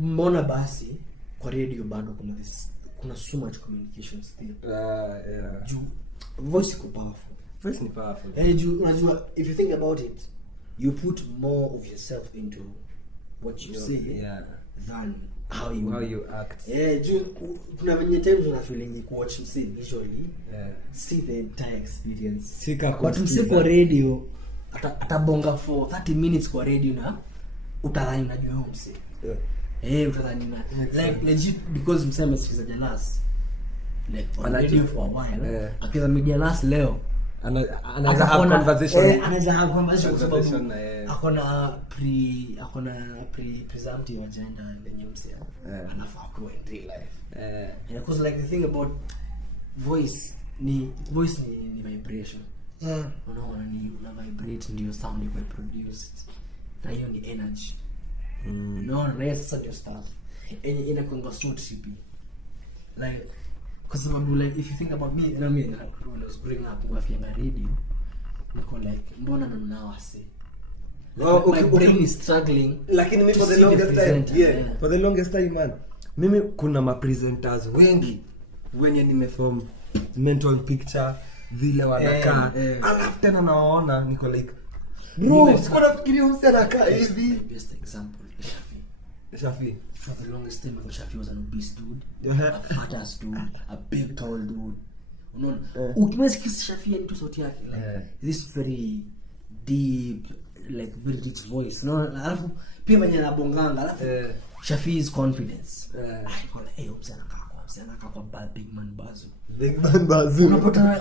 mbona basi kwa radio bado kuna so much communication still. Yeah. Voice is powerful. Voice ni powerful. And unajua if you think about it, you put more of yourself into what you say than how you act. Kuna venye times una feeling ku watch msee visually, see the entire experience. But msee kwa radio atabonga for 30 minutes kwa radio na utadhani unajua huyo msee. Utadhani na like legit because msee amesikiza Jalas like on radio for a while. Akiza media last leo anaweza have conversation kwa sababu akona presumptive agenda yenye msee anafaa kuwa in real life. And of course like the thing about voice ni vibration. Unaona ni una vibrate ndio sound iko produced. Na hiyo ni energy. No, rest such stuff. Ina konga so trippy. Like because like if you think about me, and I mean when I was growing up with the radio, niko like mbona na wase. My brain is struggling. Lakini mimi for the longest time, for the longest time man. Mimi kuna ma presenters wengi wenye nimeform mental picture vile wanakaa. Alafu tena naona niko like bro, sikuwa nafikiria msanakaa hivi. Best example Shafi. For the longest time Shafi was an obese dude, a fat ass dude, a big tall dude. Unaona ukimesikia Shafi ni tu sauti yake like this very deep like very rich voice. Unaona alafu pia mwenye anabonganga alafu Shafi's confidence. I call msana kwa big man bazu. Unapata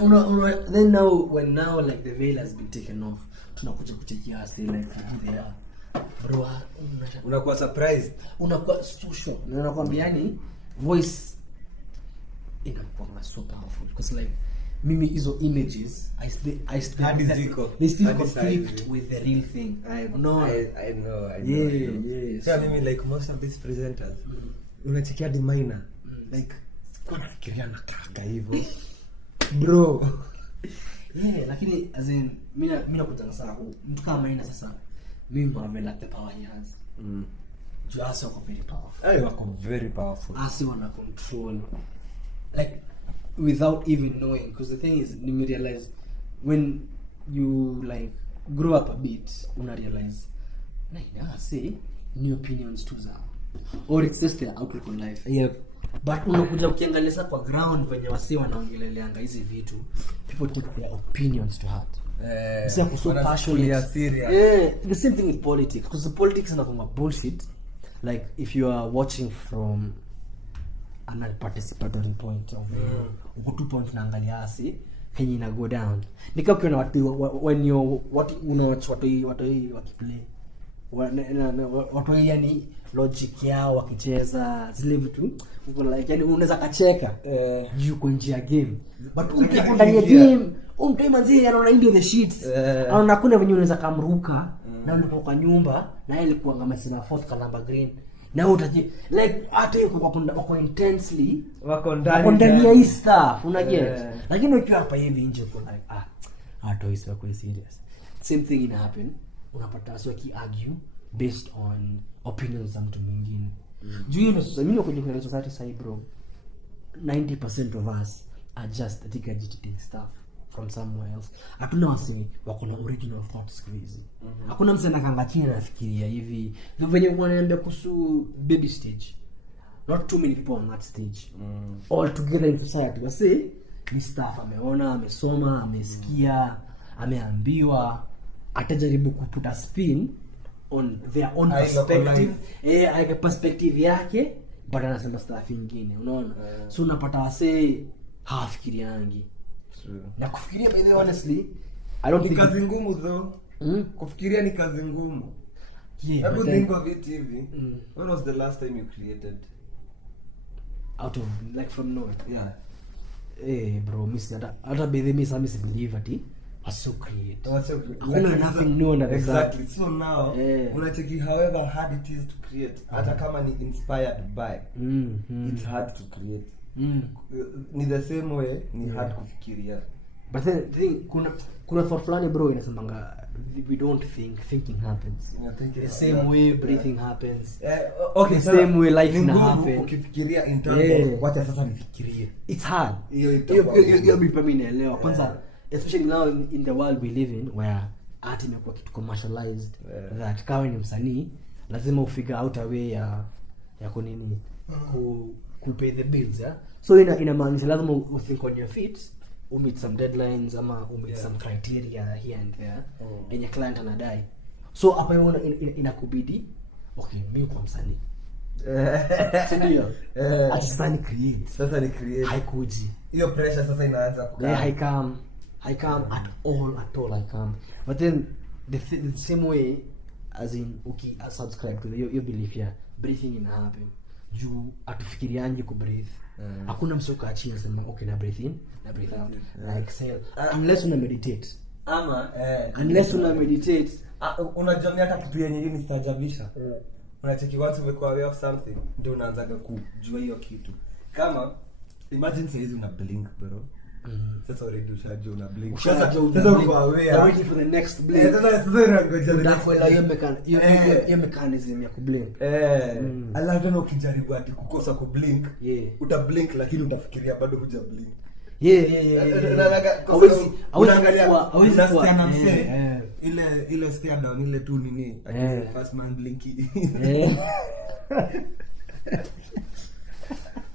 then now like the veil has been taken off. Tunakuja kuchekia stay like who they are. Bro, unakuwa surprised, unakuwa social. Na nakwambia yani voice inakuwa so powerful because like mimi hizo images I still conflict with the real thing. I know. So mimi like most of these presenters unachekia the minor like kwa nafikiria na kaka hivyo bro. Lakini as in mimi nakutana sana mtu kama minor sasa. Mimi have like the power he has. Just so very powerful. Wako very powerful. Asi wana control like without even knowing, because the thing is you realize when you like grow up a bit una realize say new opinions to za or it's just their outlook on life. But unakuja ukiangalia kwa ground venye wasi wanaongeleleanga hizi vitu, people take their opinions to heart. So passionate, serious. The same thing with politics, because the politics is not bullshit. Like if you are watching from an participatory point of view, uko 2 point naangalia asi kenye ina go down. Nika ukiona watu when you what watch watu wakiplay watu yani logic yao wakicheza zile vitu uko like yani unaweza kacheka juu kwa njia game, but ukiwa ndani ya game manzi anaona ndio the shit anaona kuna venye unaweza kamruka na uliko kwa nyumba na yeye alikuwa kama sina fourth kalamba green na utaji like hata yuko kwa intensely wako ndani ya stuff unaget. Lakini ukiwa hapa hivi nje uko like hata hizo kwa serious. Same thing ina happen, unapata watu argue based on opinions za mtu mwingine. Juu ni sasa mimi kwenye society sasa bro, 90% of us are just agitating stuff from somewhere else. Hatuna wasi wako na original thoughts crazy. Hakuna msee anakanga chini anafikiria hivi. Venye wanaambia kuhusu baby stage. Not too many people on that stage. All together in society. Wasi ni stuff ameona, amesoma, amesikia, ameambiwa, atajaribu kuputa spin on their own perspective. Aike perspective yake, but anasema stuff nyingine, unaona? So unapata wasi hafikiriangi. Na kufikiria by the way honestly I don't think kazi ngumu though. Kufikiria ni kazi ngumu. Hebu think of it hivi. When was the last time you created out of like from nowhere? Bro, miss hata by the miss I believe ati aso create. Hakuna nothing new under the sun. Exactly. So now unacheki however hard it is to create, hata kama ni inspired by it's hard to create. Ni the same way ni hard kufikiria. But then the thing, kuna thought fulani bro inasemanga we don't think, thinking happens. The same way breathing happens. Okay, the same way life ina happen. Ukifikiria in terms of wacha sasa nifikirie. It's hard. Hiyo mimi naelewa. Kwanza especially now in the world we live in where art imekuwa kitu commercialized, that kama ni msanii lazima ufigure out a way ya kunini ku pay the bills, yeah. So ina maanisha lazima u think on your feet, meet some deadlines ama meet some criteria here and there yenye client anadai. So hapa unaona inakubidi okay, mimi kwa msanii ndio sasa ni create haikuji hiyo pressure sasa inaanza kukaa. I come at all I come. But then the same way as in subscribe to your belief, yeah, breathing in happen juu atufikiriangi ku breathe. Hakuna msoka chini sema okay na breathe in na breathe out na exhale unless una meditate unajua hata kitu yenye ni stajabisha. Unacheki watu wamekuwa aware of something ndio unaanza kujua hiyo kitu. Kama imagine says una blink bro. Sasa already ushajua una blink. Sasa uko aware ready for the next blink. Sasa unangoja unafuela hiyo mechanism ya kublink. Alafu tena ukijaribu ati kukosa kublink, utablink lakini utafikiria bado huja blink. Unaangalia unasiana mse ile stare down ile tu nini first man blinky.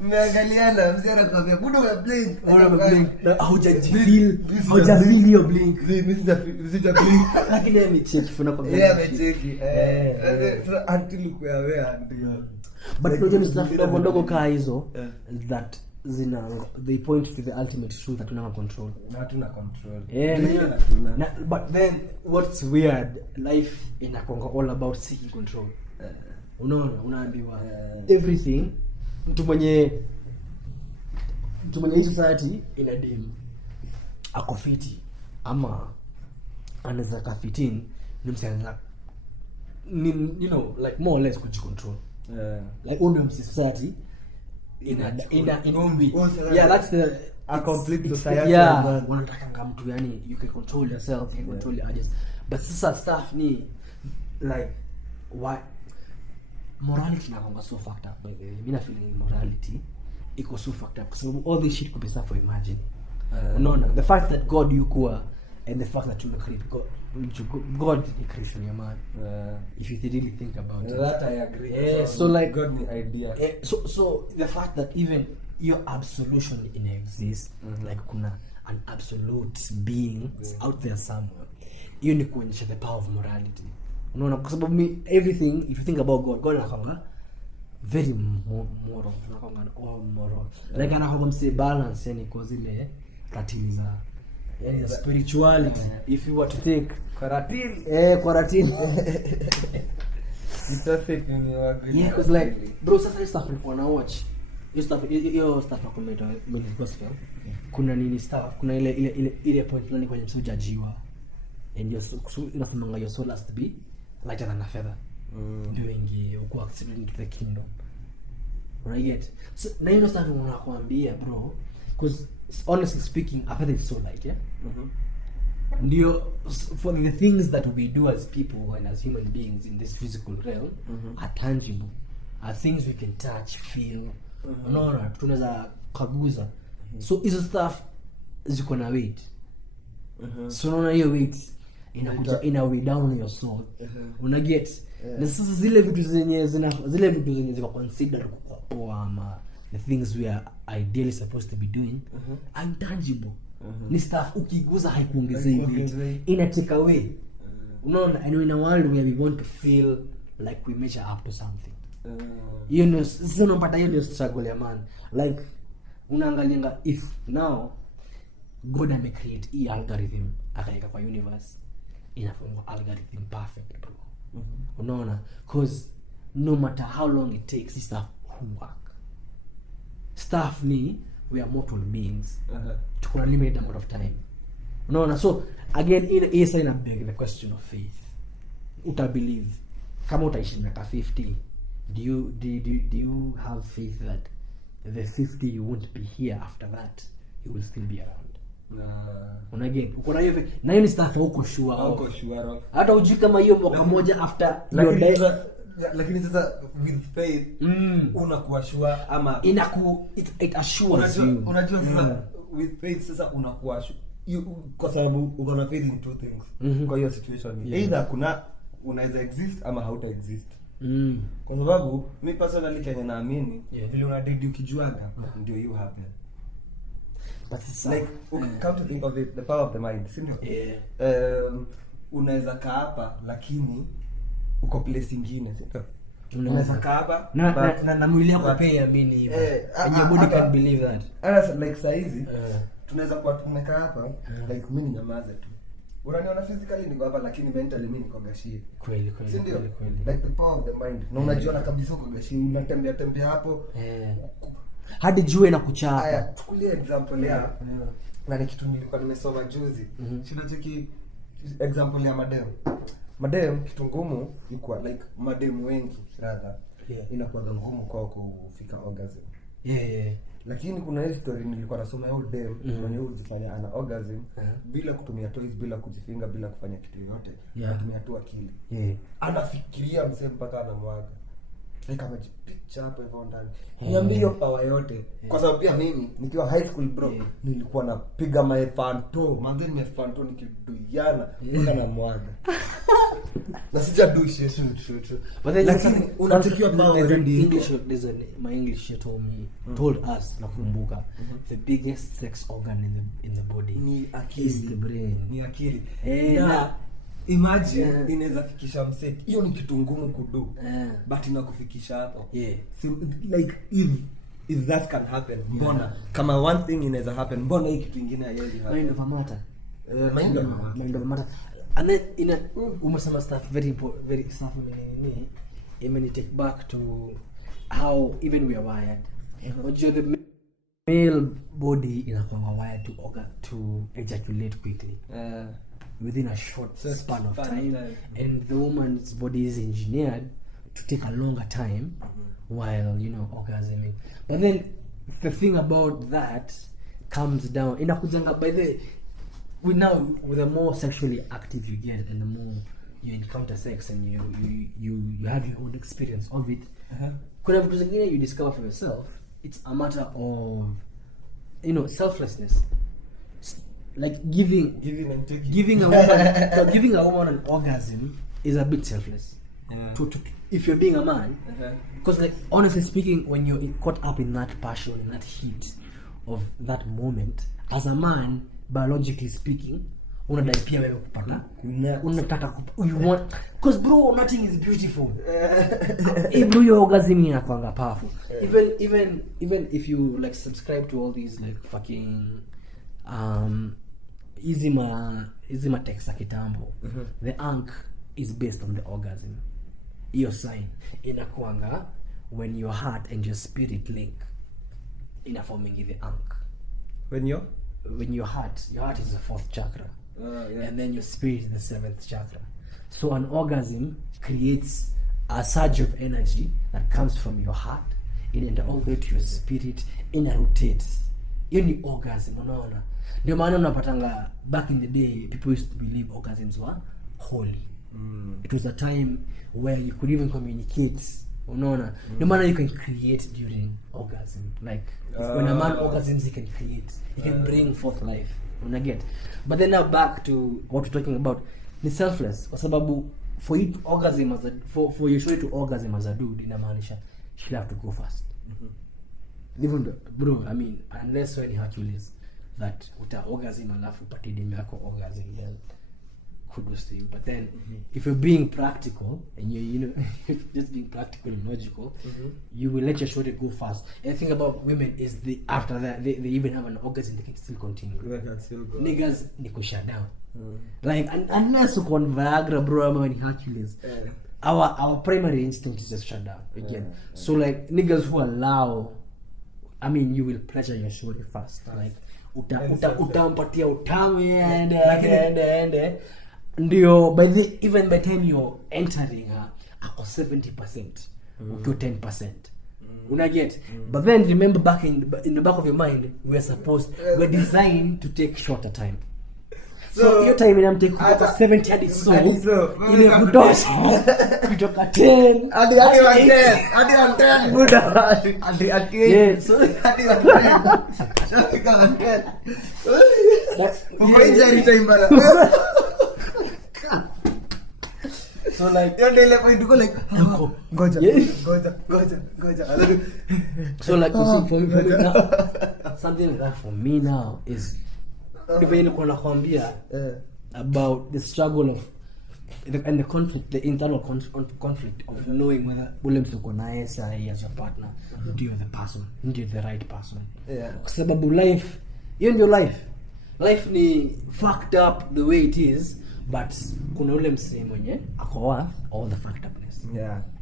Mmeangaliana mzee anakuambia budo wa blink na haujafeel hiyo blink. Mimi sija blink lakini amecheck funa kwa blink. Amecheki sasa until uko aware ndio. But unajua ni stuff ndogo kaa hizo that they point to the ultimate truth that tunanga control. Hatuna control. But then what's weird, life inakonga all about seeking control. Unaambiwa everything mtu mwenye hii society ina dim ako fiti ama anaweza kafitini ni msana you know like more or less kujicontrol. Like all society in umbi. Yeah, that's a complete society. Yeah, wanataka mtu yani you can control yourself, you can control your ideas. But sasa stuff ni like why morality na so fucked up by the way. Mimi feel morality iko so fucked up because all this shit could be stuff for imagine. No, the fact that God yuko and the fact that you create God is creation, man. If you really think about it, that I agree. So like God the idea. So the fact that even your absolution exists, like kuna an absolute being out there somewhere, you need to kuonyesha the power of morality. Unaona kwa sababu everything if you think about God anakwanga very moral, anakwanga all moral. Like anakwanga mse balance yani kwa zile katili za yani spirituality. If you were to take quarantine it's perfect in your agree. Yeah, because like bro sasa stuff wanna watch hiyo stuff nakometa mimi gospel kuna nini stuff kuna ile point fulani kwenye msujajiwa and inasemanga your soul has to be lighter than a feather ndio ingie uko accident into the kingdom, right? So na hiyo stuff unakwambia bro because honestly speaking I think it's so light, yeah. Ndio for the things that we do as people and as human beings in this physical realm are tangible, are things we can touch, feel, unaona tunaweza kaguza. So hizo stuff ziko na weight. So unaona hiyo weight inakuja ina weigh down on your soul. Una get na sasa zile vitu zenye ziko considered kwa poa ama the things we are ideally supposed to be doing are intangible. Ni stuff ukiguza haikuongezei weight, ina take away. Unaona, and in a world where we want to feel like we measure up to something, you know, sasa unapata hiyo struggle ya man. Like unaangalia if now God amecreate hii algorithm akaika kwa universe inafunga algorithm perfect bro. Unaona, cause no matter how long it takes this stuff work. Stuff ni we are mortal beings. To a limited amount of time. Unaona, so again is a big the question of faith. Uta believe kama utaishi miaka 50, do you have faith that the 50 you won't be here after that, you will still be around? Unageni uko na hiyo na hiyo ni stuff huko sure hata ujui kama hiyo mwaka moja after your day. Lakini sasa with faith unakuwa sure ama it assures you. Unajua sasa with faith sasa unakuwa sure kwa sababu uko na faith in two things. Kwa hiyo situation either kuna unaweza exist ama hauta exist. Kwa sababu mimi personally Kenya naamini vile unadidi ukijuaga ndio you happen. But it's like come to think of it, the power of the mind, si ndio? Unaweza kaa hapa lakini uko place nyingine, si ndio? Unaweza kaa hapa na mwili wako pia amini hivyo. And your body can believe that. Like saizi tunaweza kuwa tumekaa hapa like mimi nyamaze tu. Unaniona physically niko hapa lakini mentally mimi niko gashi. Kweli. Like the power of the mind. Na unajiona kabisa uko gashi, unatembea hapo. Hadi jua na kuchapa. Haya, chukulia example ya na ni kitu nilikuwa nimesoma juzi. Shida cheki example ya madem kitu ngumu iko like madem wengi rather inakuwa ngumu kwa kufika orgasm. Lakini kuna hiyo story nilikuwa nasoma ya dem mwenye hujifanya ana orgasm bila kutumia toys, bila kujifinga, bila kufanya kitu yoyote, anatumia tu akili. Anafikiria msema mpaka anamwaga. Like amejipicha hapo hivyo ndani. Niambie hiyo power yote. Kwa sababu pia mimi nikiwa high school bro nilikuwa napiga maefanto. Manze maefanto nikiduyana mpaka na mwaga. Na sija shit. True. But then lakini unatakiwa power English my English told us nakumbuka the biggest sex organ in the body ni akili, is the brain. Ni akili. Imagine inaweza fikisha mset. Hiyo ni kitu ngumu kudu. But inakufikisha hapo. So, like if that can happen. Mbona kama one thing inaweza happen, mbona hii kitu kingine haiwezi happen? Mind over matter. Mind over matter. And then umesema stuff very stuff many take back to how even we are wired. The male body inakuwa wired to ejaculate quickly. Within a short span of time. And the woman's body is engineered to take a longer time while orgasming. But then the thing about that comes down inakujanga by the the more sexually active you get and the more you encounter sex and you have your own experience of it. Kuna vitu zingine you discover for yourself. It's a matter of selflessness. Like giving and taking. Giving a woman an orgasm is a bit selfless. If you're being a man, because like honestly speaking, when you're caught up in that passion, in that heat of that moment, as a man, biologically speaking, unadai pia wewe kupata. Unataka you want, because bro, nothing is beautiful. Bro, your orgasm inakuanga powerful. Even if you like subscribe to all these like fucking easy text kitambo. The ankh is based on the orgasm. Your sign inakuanga when your heart and your spirit link forming the ankh. When your heart is the 4th chakra. And then your spirit is the 7th chakra. So an orgasm creates a surge of energy that comes from your heart and all the way to your spirit, rotates. Hiyo ni orgasm, unaona? Ndio maana unapatanga back in the day people used to believe orgasms were holy. It was a time where you could even communicate, unaona? Ndio maana you can create during orgasm. Like when a man orgasms, he can create, he can bring forth life. Unaget? But then now back to what we're talking about, ni selfless kwa sababu for you to orgasm for you to orgasm as a dude inamaanisha she'll have to go fast. Even bro, I mean, unless when Hercules that uta orgasm alafu upate demu yako orgasm, then kudos to you. But then if you're being practical and you just being practical and logical, you will let your shorty go fast. And the thing about women is after that they even have an orgasm, they can still continue. Niggas niko shut down. Like unless uko on Viagra bro ama when Hercules, our primary instinct is just shut down again. So like niggas who allow, I mean, you will pleasure your shorty fast. Like utampatia utamu ende ndio by the time you're entering ako 70% to 10%. Una get? But then remember back in the back of your mind, we're designed to take shorter time. So hiyo time inamtake kutoka 70 hadi so ile kutosha kutoka 10 hadi 10 buda hadi yeah, so hadi 10 kama 10 kwa injury time bana. So like you ile point go like ngoja. So like you see for me now, something like that for me now is even nilikuwa nakwambia about the struggle of and the conflict, the internal conflict of knowing whether ule mtu uko naye sahi as a partner ndio the person, ndio the right person. Kwa sababu life, hiyo ndio life ni fucked up the way it is, but kuna ule msemo mwenye ako worth all the fucked upness.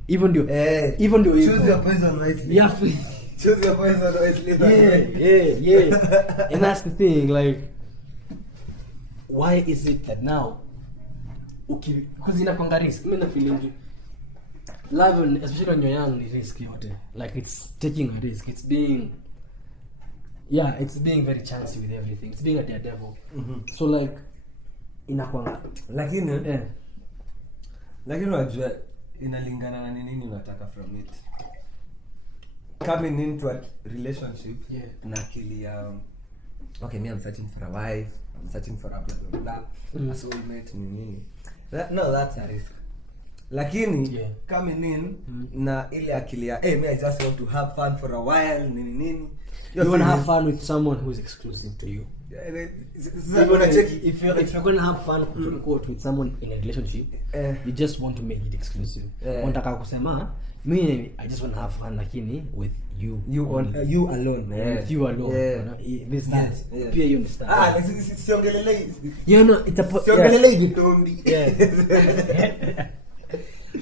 Even ndio choose your poison wisely. Choose your poison wisely. And that's the thing, like why is it that now because inakwanga risk, mimi na feeling love especially when you're young ni risk yote, like it's taking a risk, it's being very chancy with everything, it's being a daredevil. So like inakwanga lakini unajua inalingana na nini unataka from it. Coming into a relationship na akili ya okay, me I'm searching for a wife, I'm searching for a blah blah blah, a soulmate nini. That's a risk. Lakini coming in na ile akili ya me I just want to have fun for a while nini. You want to have fun with someone who is exclusive to you. If you're going to have fun with someone in a relationship, you just want to make it exclusive. Unataka kusema me I just want to have fun lakini with you alone. With you alone. This that. Pia you understand. Siongelelei. You know it's a siongelelei vitombi.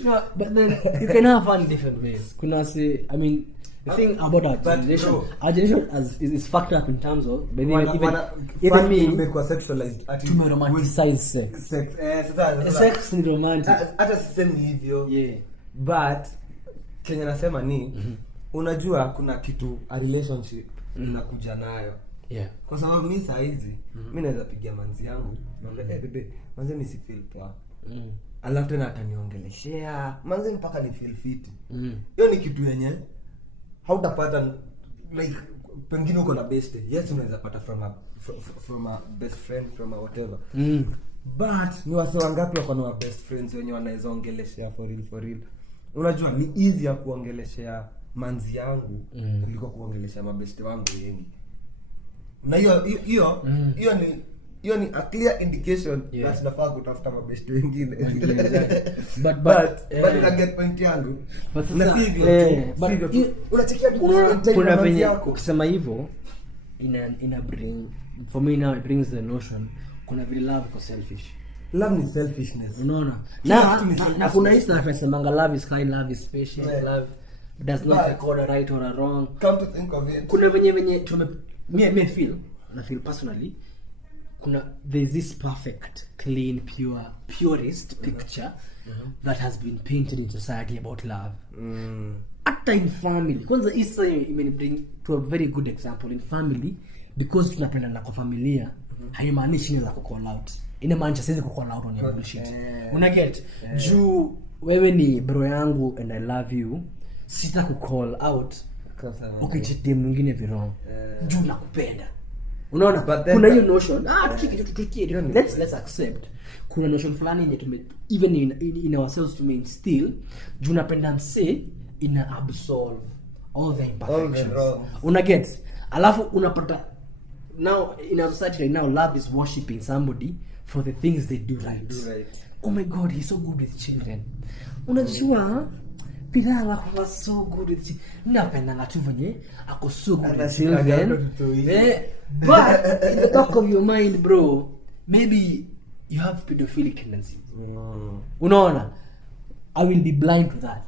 No, but then you can have fun in different ways. Kuna say, I mean, the thing about our generation is fucked up in terms of even me imekuwa sexualized to romanticize sex. Sex ni romantic. Hata sisemi hivyo. But Kenya nasema ni unajua kuna kitu a relationship inakuja nayo. Kwa sababu mimi saa hizi mimi naweza pigia manzi yangu naambia bebe manzi mimi si feel poa. Alafu tena ataniongeleshea manzi mpaka ni feel fit. Hiyo ni kitu yenye hautapata like pengine uko na best. Yes, unaweza pata from a best friend, from a whatever. But ni wase wangapi wako na best friends wenye wanaweza ongeleshea for real. Unajua ni easy ya kuongeleshea manzi yangu kuliko kuongeleshea mabest wangu wengi. Na hiyo ni a clear indication that nafaa kutafuta mabest wengine. But I get point yangu. Na sivyo. Unachekia kuna venye ukisema hivyo ina bring for me now, it brings the notion kuna vile love iko selfish. Love ni selfishness. Unaona? Na kuna hii stuff inasemanga love is kind, love is patient, love does not record a right or a wrong. Come to think of it. Kuna venye me feel personally there's this perfect, clean, purest picture that has been painted in society about love. Hata in family. Kwanza isa bring to a very good example in family, because tunapendana kwa familia haimaanishi ni la call out. Inamaanisha siwezi call out on your bullshit. Una get? Juu wewe ni bro yangu and I love you, sita call out ukichiti mwingine wrong. Juu nakupenda. Unaona? Kuna hiyo notion tukikie let's accept. Kuna notion fulani yenye even in ourselves to instill, juu napenda mse ina absolve all the imperfections. Una get? Alafu unapata now in our society right now, love is worshiping somebody for the things they do right. Oh my god, he's so good with children. Unajua Pilala was so good with children. Napenda ngatu venye ako so good with children. But in the back of your mind, bro, maybe you have pedophilic tendencies. Unaona? I will be blind to that.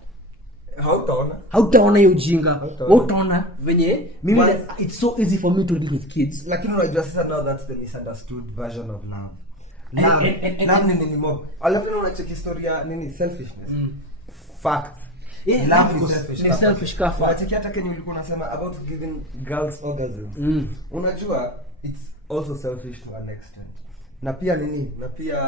Hautaona hiyo ujinga. Hautaona venye mimi it's so easy for me to deal with kids. Lakini unajua sasa now that's the misunderstood version of love. Love ni nini mob. Alafu unacheki historia nini selfishness. Fact. Yeah, love because is selfish. ni selfish kafa. Unacheki hata kenye ulikuwa unasema about giving girls orgasm. Unajua it's also selfish to an extent. Na pia nini? Na pia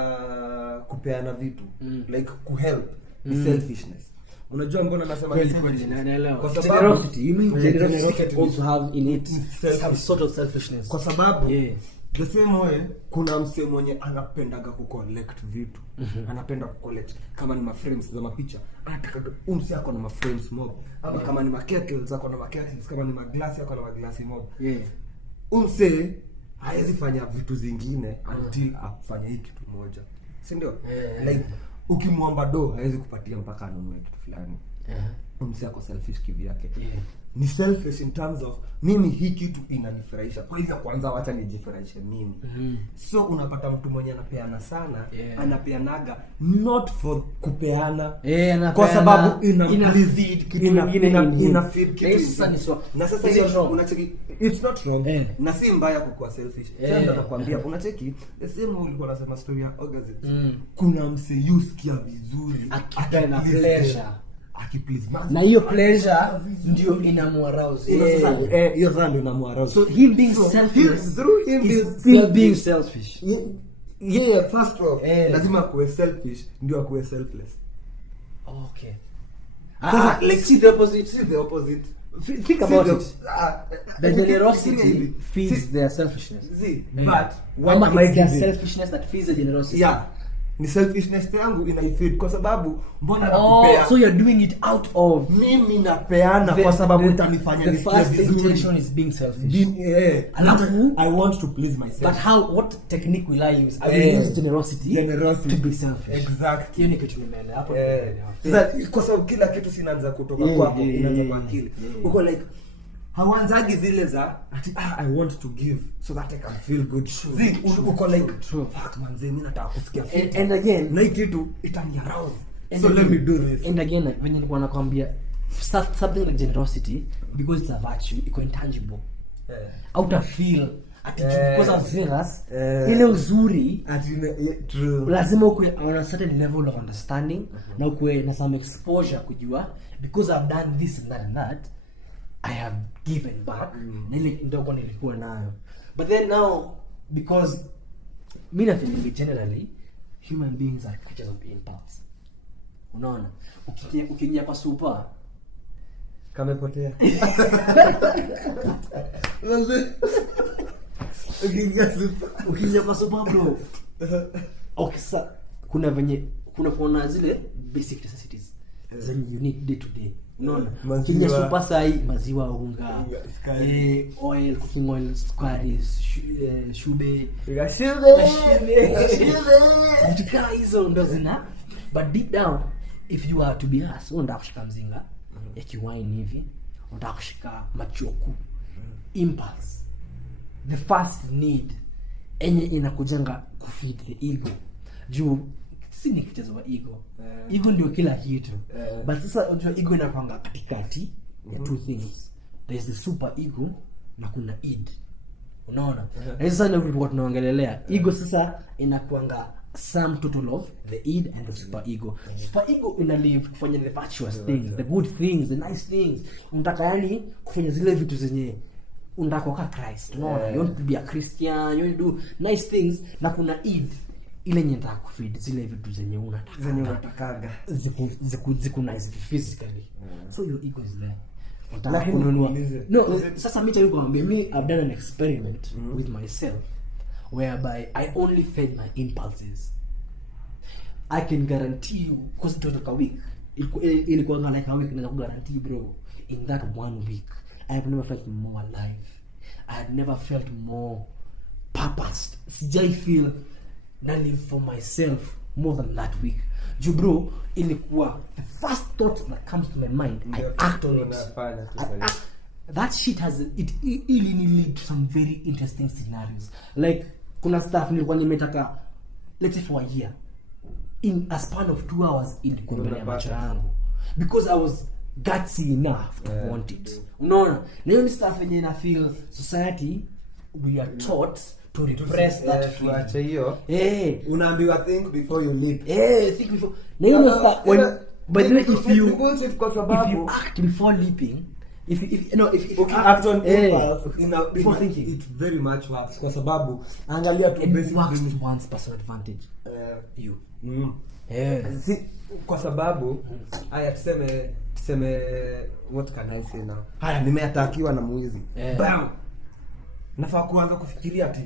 kupeana vitu like kuhelp ni selfishness. Unajua mbona nasema ni naelewa. Kwa sababu generosity, you mean generosity also have in it some sort of selfishness. Kwa sababu the same way kuna msee mwenye anapendaga kucollect vitu. Anapenda kucollect kama ni ma-frames za mapicha. Anataka umsi yako na ma-frames mob. Ama kama ni ma-kettles zako na ma-kettles, kama ni ma-glass yako na ma-glass mob. Umse haezi fanya vitu zingine until afanye hii kitu moja. Si ndio? Like ukimwomba do haezi kupatia mpaka anunue kitu fulani. Umse yako selfish kivyake. Ni selfish in terms of mimi hii kitu inanifurahisha. Kwa hivyo kwanza wacha nijifurahishe mimi. So unapata mtu mwenye anapeana sana, anapeanaga not for kupeana. Kwa sababu ina feed kitu kingine, ina feed kitu. Na sasa hiyo unacheki it's not wrong. Na si mbaya kwa selfish. Sasa nakwambia unacheki the same way ulikuwa unasema story ya orgasm. Kuna mse yusikia vizuri akipenda pleasure. Please, na hiyo pleasure ndio inamuarouse. Hiyo ndio inamuarouse. So him being selfish through him being selfish. First off lazima kuwe selfish ndio akuwe selfless. Okay. Like see the opposite. Think about it. The generosity feeds their selfishness. But why am I their selfishness that feeds the generosity? Ni selfishness yangu inaifeed kwa sababu mbona nakupea. So you're doing it out of mimi napeana kwa sababu itanifanya nisikie vizuri. The first intention is being selfish. I want to please myself. But what technique will I use? I will use generosity to be selfish. Exactly. Hiyo ni kitu nimeelewa hapo. Sasa kwa sababu kila kitu sinaanza kutoka kwako, inaanza kwa akili. Uko like hawanzagi zile za I want to give so that I can feel good. Uko like fuck manze mimi nataka kusikia fit. And again na kitu itaniarouse. So let me do this. And again when nilikuwa nakwambia something like generosity because it's a virtue, iko intangible. Out of feel because of serious ile uzuri true. Lazima ukue on a certain level of understanding na ukue na some exposure kujua because I've done this and that I have given back. Nile ndogo nilikuwa nayo. But then now because mimi na feeling generally human beings are creatures of impulse. Unaona? Ukiingia kwa super kamepotea. Ukiingia kwa super bro. Okay, sasa kuna venye kuna kuona zile basic necessities zenye you need day to day. Unaona? Ukiingia super sai maziwa, unga, oil, cooking oil, sukari, shube. Vitukana hizo ndo zina. But deep down if you are to be us, unataka kushika mzinga ya kiwine hivi, unataka kushika machoku. Impulse. The first need enye inakujenga kufeed the ego. Juu si ni kichezo wa ego. Ego ndio kila kitu. But sasa unajua ego inakuanga katikati ya two things. There is the super ego na kuna id. Unaona? Na sasa ndio tulikuwa tunaongelelea. Ego sasa inakuanga sum total of the id and the super ego. Super ego ina live kufanya the virtuous things, the good things, the nice things. Unataka yani kufanya zile vitu zenye unataka kwa Christ. Unaona? You want to be a Christian, you want to do nice things na kuna id ile nyenda kufeed zile vitu zenye unatakaga ziku nice physically. So your ego is there. No, sasa mimi nilikwambia I've done an experiment with myself whereby I only fed my impulses. I can guarantee you because it was like a week. Ilikuwa like a week na guarantee bro in that 1 week I have never felt more alive. I had never felt more purposed. Sijai feel na live for myself more than that week. Bro, ilikuwa the first thought that comes to my mind, I act on it. That shit has it lead to some very interesting scenarios. Like kuna stuff nilikuwa nimetaka let's say for a year, in a span of 2 hours ilikuwa mbele ya macho yangu because I was gutsy enough to want it. Unaona? Na hiyo stuff yenye na feel society we are taught to repress that feeling. Hiyo unaambiwa think before you leap. Think before. Na hiyo stuff when But then if you bullshit kwa sababu act before leaping, if okay, act on impulse before thinking, it very much works kwa sababu angalia tu basic works to one's personal advantage. You. Si kwa sababu haya tuseme what can I say now? Haya nimeatakiwa na mwizi. Bam. Nafaa kuanza kufikiria ati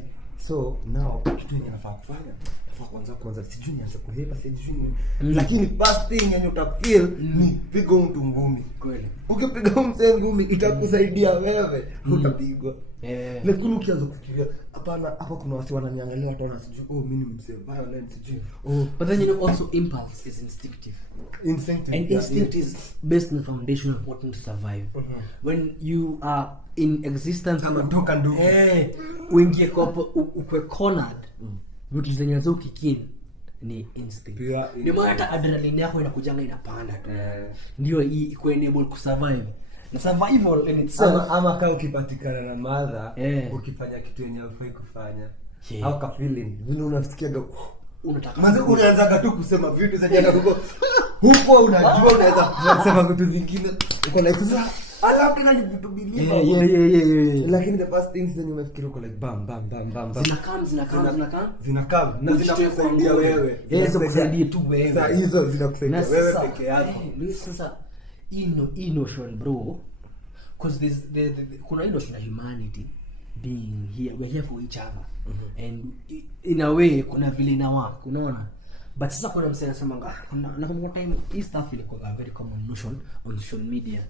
so now kitu yenye nafaa kufanya. Nafaa kwanza sijui nianze kuhepa sijui. Lakini first thing yenye utafeel ni piga mtu ngumi. Kweli. Ukipiga mtu ngumi itakusaidia wewe utapigwa. Lakini ukianza kufikiria hapana hapa kuna watu wananiangalia watu wana sijui mimi ni msee violent sijui. But then also impulse is instinctive. And instinct is based on the foundation of wanting to survive. When you are in existence kama toka ndugu. Uingie kwa ukwe cornered. Vitu zenye zo kikin ni instinct. Ndio maana hata adrenaline yako inakujanga inapanda tu. Ndio hii iko enable ku survive. Na survival in itself ama kama ukipatikana na madha ukifanya kitu yenye hufai kufanya au ka feeling vile unasikiaga unataka maana unaanza tu kusema vitu zenye huko unajua unaweza kusema vitu vingine uko like alafu tena ni vitu believe lakini the first things then umefikiri uko like bam zinakam na zinakusaidia wewe zinakusaidia tu wewe sasa hizo zinakusaidia wewe peke yako sasa notion bro, because there's kuna notion of humanity being here, we're here for each other. And in a way kuna vile na work unaona, but sasa kuna msema nasema na kwa time hii stuff ile kwa very common notion on social media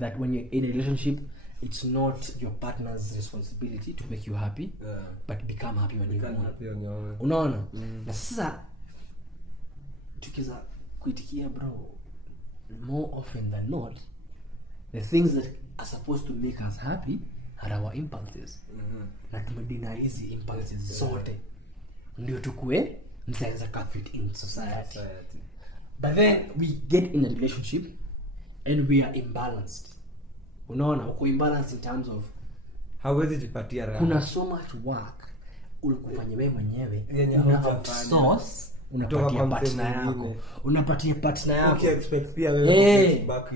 that when you're in a relationship it's not your partner's responsibility to make you happy, but become happy when you are. Unaona? Na sasa tukiza kuitikia bro, more often than not the things that are supposed to make us happy are our impulses. Na tumedina hizi impulses zote ndio tukue mtaweza fit in society. But then we get in a relationship and we are imbalanced. Unaona uko imbalanced in terms of hawezi jipatia raha. Kuna so much work ulikufanya wewe mwenyewe una outsource unapatia partner yako okay expect pia wewe back.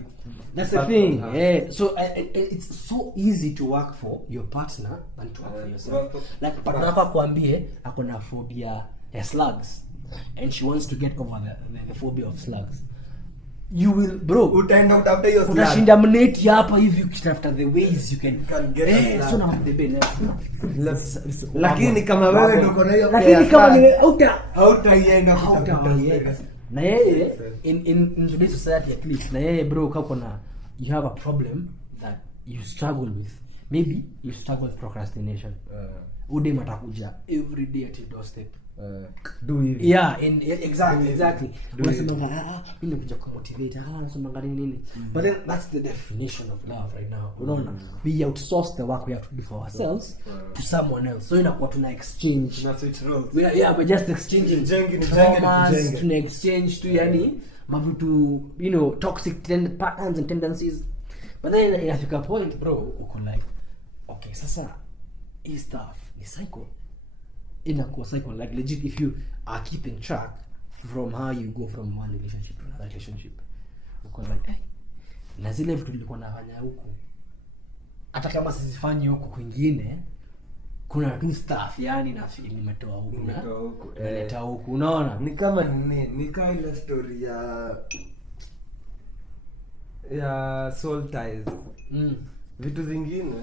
That's the thing. So it's so easy to work for your partner than to work for yourself. Like partner yako akwambie ako na phobia ya slugs and she wants to get over the phobia of slugs. You will bro utaenda utafuta hiyo slug. Utashinda mneti hapa hivi ukitafuta the ways you can get so na the bed. Lakini kama wewe ndio uko na hiyo lakini kama ni hautaienda kutafuta. Na yeye in today's society at least na yeye bro kako na you have a problem that you struggle with. Maybe you struggle with procrastination. Ude matakuja every day at your doorstep. Do it. Yeah, exactly. Unasema mimi kuja kumotivate. Unasema nini? But then that's the definition of love right now. Unaona? We outsource the work we have to do for ourselves to someone else. So inakuwa tuna exchange. Na switch roles. We're just exchanging traumas, tuna exchange to yani mavitu toxic patterns and tendencies. But then inafika point bro uko like okay sasa hii stuff ni cycle. Inakuwa cycle like legit if you are keeping track from how you go from one relationship to another relationship uko like na zile vitu nilikuwa nafanya huku hata kama sizifanyi huku kwingine kuna tu stuff yani na feel nimetoa huku na naleta huku unaona ni kama ni kama ile story ya soul ties. Vitu zingine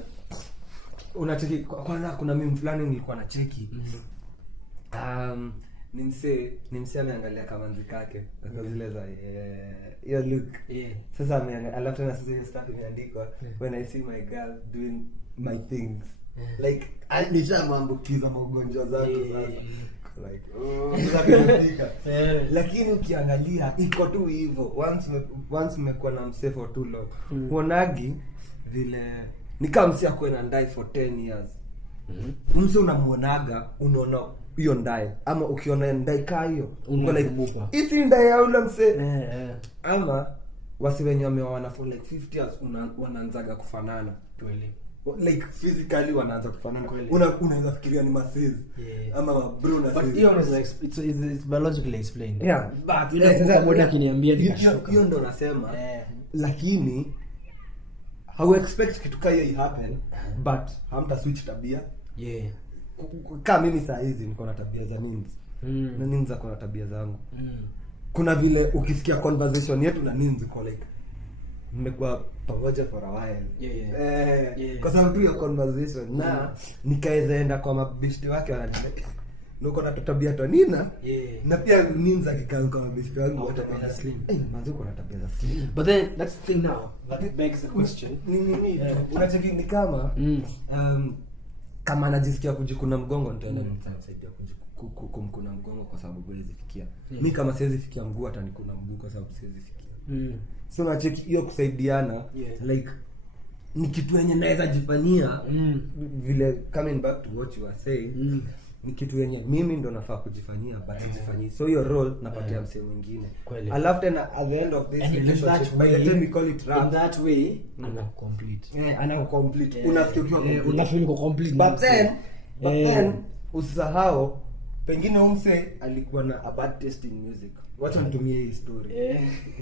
unacheki kwanza kuna mimi fulani nilikuwa na cheki ni msee ameangalia kama nzikake kwa zile za hiyo look sasa ameangalia alafu na sasa hiyo stuff imeandikwa when I see my girl doing my things like alishamwambukiza magonjwa zangu sasa like lakini ukiangalia iko tu hivyo once umekuwa na msee for too long huonagi vile ni kama msi akwe na ndai for 10 years. Mse unamuonaga unaona hiyo ndai ama ukiona ndai kaa hiyo uko like isi ndai ya ule mse ama wasi wenye wameoana for like 50 years wanaanzaga kufanana kweli like physically wanaanza kufanana. Unaweza fikiria ni masezi ama bro na but hiyo is like it's biologically explained. Yeah, but ile body akiniambia hiyo ndo nasema. Lakini how expect kitu kama hiyo happen but hamta switch tabia. Kama mimi saa hizi niko na tabia za ninzi. Na ninzi ako na tabia zangu. Kuna vile ukisikia conversation yetu na ninzi kwa like mmekuwa pamoja for a while. Kwa sababu tu ya conversation na nikaweza enda kwa mabishti wake wananiambia nuko na tabia tu Nina. Na pia ninzi akikaa kwa mabishti wangu wote na slim. Manzi uko na tabia za slim. But then that's the thing now that begs the question. Unacheki ni kama kama anajisikia kujikuna mgongo nitaenda nimsaidia kumkuna mgongo kwa sababu hawezi fikia. Mimi kama siwezi fikia mguu hata nikuna mguu kwa sababu siwezi fikia. So unacheki hiyo kusaidiana like ni kitu yenye naweza jifanyia vile coming back to what you were saying. Ni kitu yenye mimi ndo nafaa kujifanyia but sifanyii. So your role napatia msee mwingine. Alafu tena at the end of this relationship by the time we call it rap in that way ana complete. Ana complete. Unafikiri uko complete. But then usisahau pengine umse alikuwa na a bad taste in music. Wacha nitumie hii story.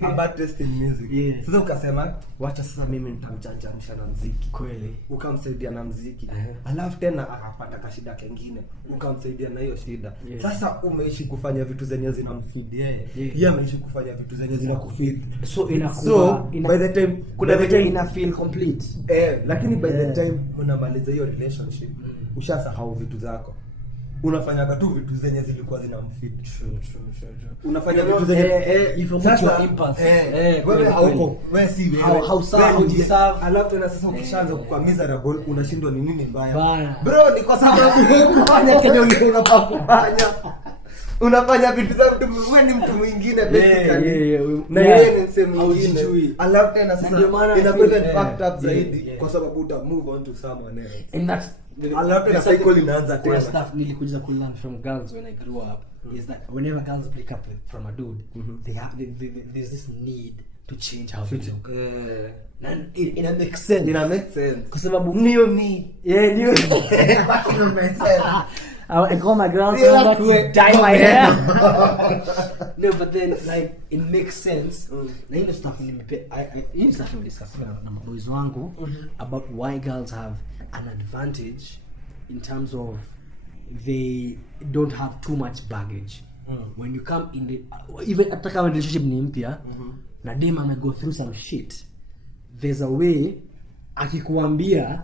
A bad taste in music. Sasa ukasema wacha sasa mimi nitamchanisha na muziki. Kweli. Ukamsaidia na muziki. Alafu tena akapata kashida kingine. Ukamsaidia na hiyo shida. Sasa umeishi kufanya vitu zenye zinamfeed yeye. Yeye ameishi kufanya vitu zenye zinakufeed. So inakuwa by the time kuna vitu ina feel complete. Lakini by the time unamaliza hiyo relationship ushasahau vitu zako. Unafanya tu vitu zenye zilikuwa zinamfeed. Unafanya vitu zenye sasa impulse. Wewe hauko, wewe si wewe. How deserve. Alafu tena sasa ukishaanza kuwa miserable unashindwa ni nini mbaya. Bro ni kwa sababu kufanya kenye unafaa kufanya. Unafanya vitu za mtu wewe ni mtu mwingine basically. Na yeye ni msemo mwingine. Alafu tena sasa inakuwa fucked up zaidi kwa sababu uta move on to someone else. And that's alafu na cycle inaanza tena. Stuff nilikuja ku learn from girls when I grew up is that whenever girls break up from a dude, there's this need to change how they look. And it makes sense. It makes sense. Kwa sababu niyo me. Niyo. It makes sense. I call my girls back to dye my hair. No, but then like it makes sense. Na hiyo stuff I started to discuss na boys wangu about why girls have an advantage in terms of they don't have too much baggage. When you come in the even at a relationship ni mpya na dem ame go through some shit, there's a way akikuambia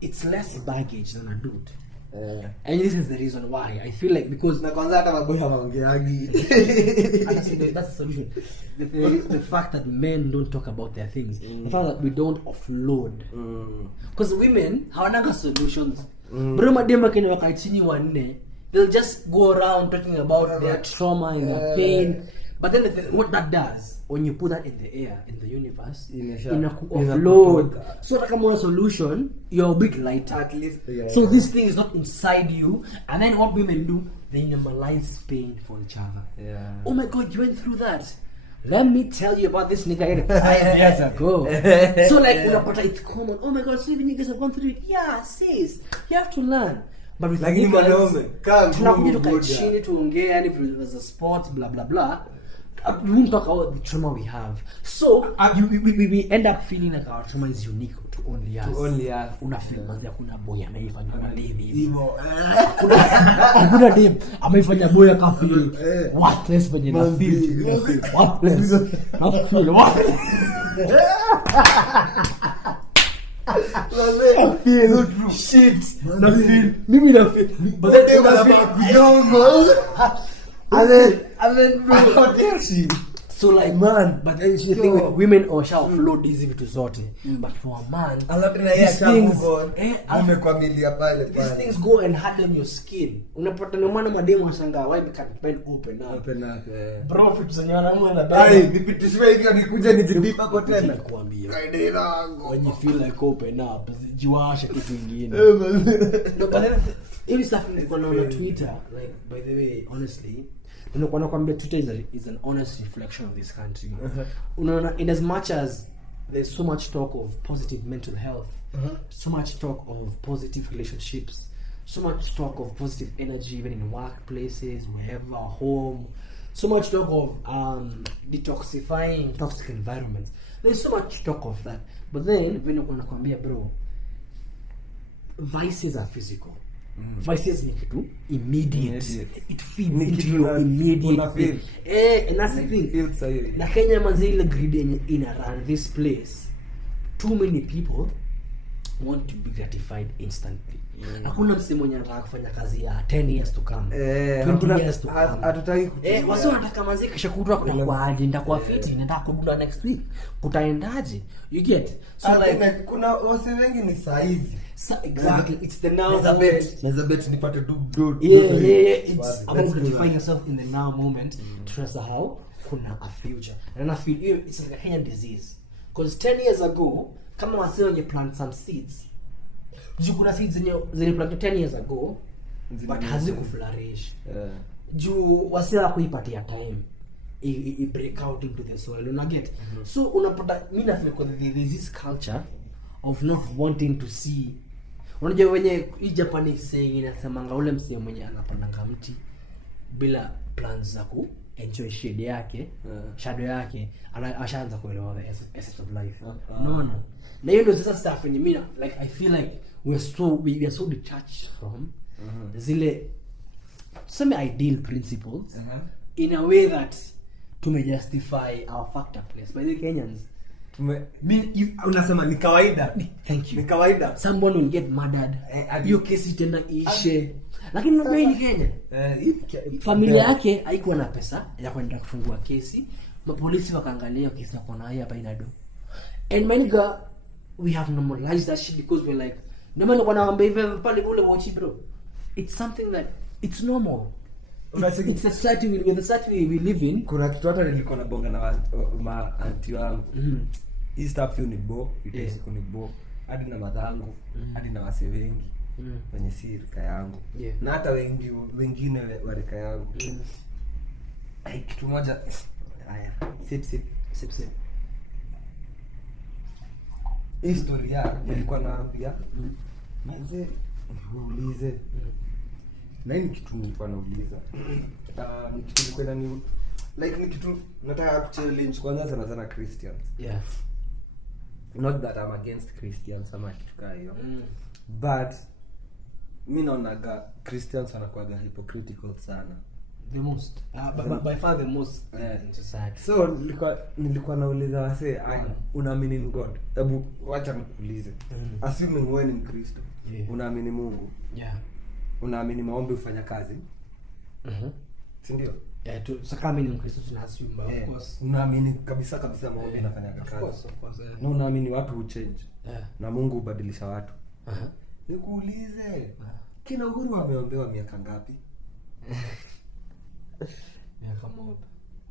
it's less baggage than a dude. And this is the reason why I feel like because na kwanza hata maboya waongeagi that's the solution. The fact that men don't talk about their things, the fact that we don't offload, because women hawananga solutions. Bro madema kene wakai chini wanne, they'll just go around talking about their trauma and their pain. But then what that does, when you put that in the air, in the universe, offload. So like a solution, you're a bit lighter. At least, so this thing is not inside you. And then what women do, they normalize pain for each other. Oh my God, you went through that. Let me tell you about this nigga 5 years ago. So like, it's common. Oh my God, so even niggas have gone through it. Yeah, sis, you have to learn. But with niggas, tunakuja tukae chini tuongee, yani if it was a sport, blah blah blah. We won't talk about the trauma we have. So we end up feeling like our trauma is unique to only us. Una feel mazia kuna boy ameifanya na David. Kuna dem ameifanya boy akafeel. What less when you feel? What less? Not feel what? I feel shit. Maybe na feel. But then and then so like man, but then you think with women or shall float easy to zote. But for a man, these things go and harden your skin. Unapata na mwana mademu washangaa why we can't bend open up. Bro fit zanyana mwana dai nipitishwe hivi nikuja nijibipa kwa tena kuambia when you feel like open up jiwasha kitu kingine. No, but then any stuff on Twitter, like by the way, honestly, unakwambia Twitter is an honest reflection of this country. Unaona, in as much as there's so much talk of positive mental health, so much talk of positive relationships, so much talk of positive energy even in workplaces, wherever, home, so much talk of detoxifying toxic environments. There's so much talk of that. But then when you're gonna bro, vices are physical. Vices ni kitu immediate. It feeds into your immediate thing. And that's the thing. Na Kenya manzile grid in around this place, too many people want to be gratified instantly. Hakuna msemo mwenye anataka kufanya kazi ya 10 years to come, 20 years to come. Hatutaki wasi wanataka manzi kisha kutwa kutakuwa aje, nitakuwa fit, nataka kudula next week, kutaendaje, you get. So like kuna wasi wengi ni saizi. Exactly, it's the now Neza bet nipate do. It's about gratifying yourself in the now moment to trust how kuna a future. And I feel it's like a Kenyan disease, because 10 years ago kama wasi wenye plant some seeds, juu kuna seeds zenye plant 10 years ago but hazikuflourish. Juu wasi hakuipatia time i break out into the soil, una get. So unapata mimi na feel there's this culture of not wanting to see. Unajua wenye hii Japanese saying inasemanga ule msee mwenye anapanda mti bila plans za ku enjoy shade yake, shadow yake, ashaanza kuelewa the essence of life. No. Na hiyo ndio sasa stuff yenye mimi like I feel like we are so detached from zile some ideal principles in a way that to justify our fucked up place by the Kenyans. Unasema ni kawaida. Thank you. Ni kawaida. Someone will get murdered. Hiyo kesi tena ishe. Lakini unajua ni Kenya. Familia yake haikuwa na pesa ya kwenda kufungua kesi. Mapolisi wakaangalia kesi na kuona hapa ina do. And my nigga, we have normalized that shit because we're like, no man wanaambia hivi pale bure watch bro. It's something that it's normal. It's a society we live in. Kuna kitu hata nilikuwa na bonga na ma auntie wangu. Hii stuff ni bo, itasiku ni bo. Hadi na madhangu, hadi na wase wengi. Wenye si rika yangu. Na hata wengine wa rika yangu. Kitu moja haya. Sip. Historia nilikuwa naambia. Manze, muulize. Na hii kitu nilikuwa nauliza. Ni kitu nilikuwa ni like ni kitu nataka challenge kwanza sana Christians. Yeah. Not that I'm against Christians ama kitu kama hiyo. But mimi naona Christians wanakuwa hypocritical sana. The most by far the most in society. So nilikuwa nauliza wase, unaamini in God? Hebu wacha nikuulize. Assuming wewe ni Mkristo, unaamini Mungu? Yeah. Unaamini maombi hufanya kazi? Si ndio? Yeah, to sakami ni Mkristo tuna assume of course. Unaamini kabisa maombi yanafanya kazi? Of course. Na unaamini watu huchange? Na Mungu hubadilisha watu? Nikuulize. Kina Uhuru ameombewa miaka ngapi? Miaka moja.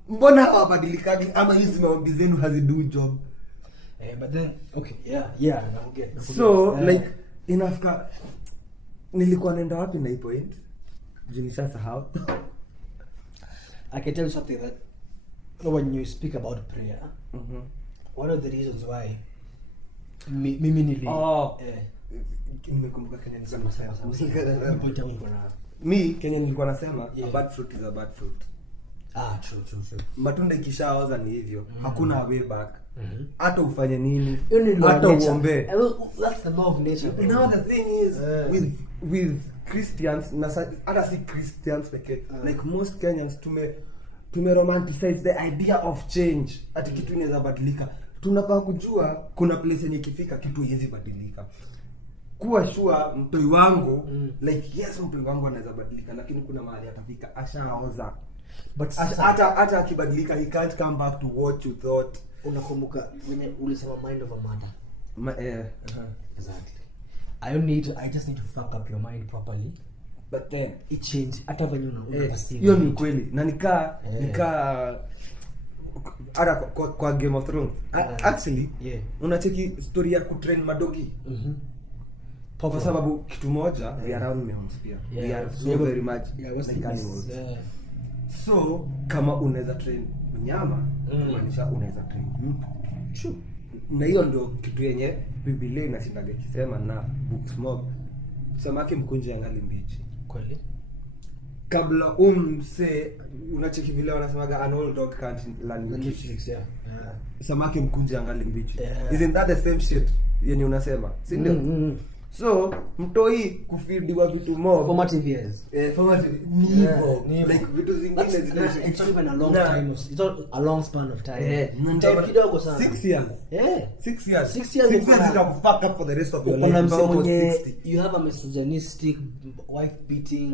Mbona hawabadilikani ama hizi maombi zenu hazidu job? But then okay, yeah, now get. So like inafika nilikuwa naenda wapi na hii point? Jinisha sahau. I can tell you something that when you speak about prayer, one of the reasons why mimi nimekumbuka Kenya nilikuwa nasema a bad fruit is a bad fruit. True. Matunda ikishaoza ni hivyo. Hakuna way back. Hata ufanye nini? Hata uombe. That's the law of nature. You know the thing is with Christians, hata si Christians pekee. Like most Kenyans tume romanticize the idea of change. Ati kitu inaweza badilika. Tunafaa kujua kuna place yenye ikifika kitu haiwezi badilika. Kuwa sure mtoi wangu like yes mtoi wangu anaweza badilika, lakini kuna mahali atafika ashaoza. But hata akibadilika he can't come back to what you thought. Unakumbuka when ulisema mind of a matter? Exactly. I just need to fuck up your mind properly. But then it change hata venye unapasiva. Hiyo ni kweli. Na nika ara kwa Game of Thrones. Actually, unacheki story ya kutrain madogi. Kwa sababu kitu moja we are around humans pia. We are so very much like animals. So kama unaweza train mnyama, maanisha unaweza train mtu. True. na hiyo ndio kitu yenye Biblia inashindaga ikisema na books mob samaki mkunje angali mbichi kweli. Kabla mse unacheki vile wanasemaga an old dog can't learn new tricks. Yeah. Samaki mkunje angali mbichi. Isn't that the same shit yenye unasema? Si ndio? So mtoi kufidiwa vitu mob formative years. Formative nivo like vitu zingine it's not even a long time. It's not a long span of time. Time kidogo sana. 6 years. 6 years. 6 years is to fuck up for the rest of your life. You have a misogynistic, wife beating,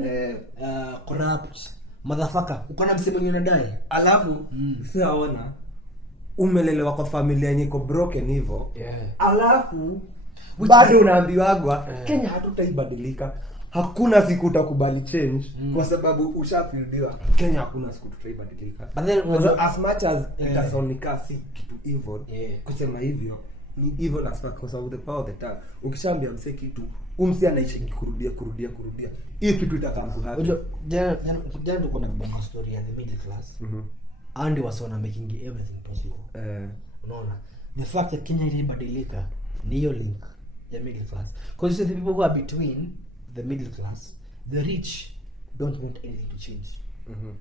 corrupt motherfucker. Uko na msemo mwenye unadai. Alafu siaona umelelewa kwa familia yenye iko broken hivyo. Alafu bado unaambiwagwa Kenya hatutaibadilika. Hakuna siku utakubali change kwa sababu ushafildiwa Kenya hakuna siku tutaibadilika. But then as much as itasonika si kitu evil kusema hivyo ni evil as fuck kwa sababu the power of the tongue. Ukishaambia mse kitu umsi anaishi kurudia hii kitu itakamkuhata. Jana tuko na bonga story ya the middle class. And was on making everything possible. Unaona the fact that Kenya ilibadilika ni hiyo link ya middle class, because the people who are between the middle class, the rich don't want anything to change.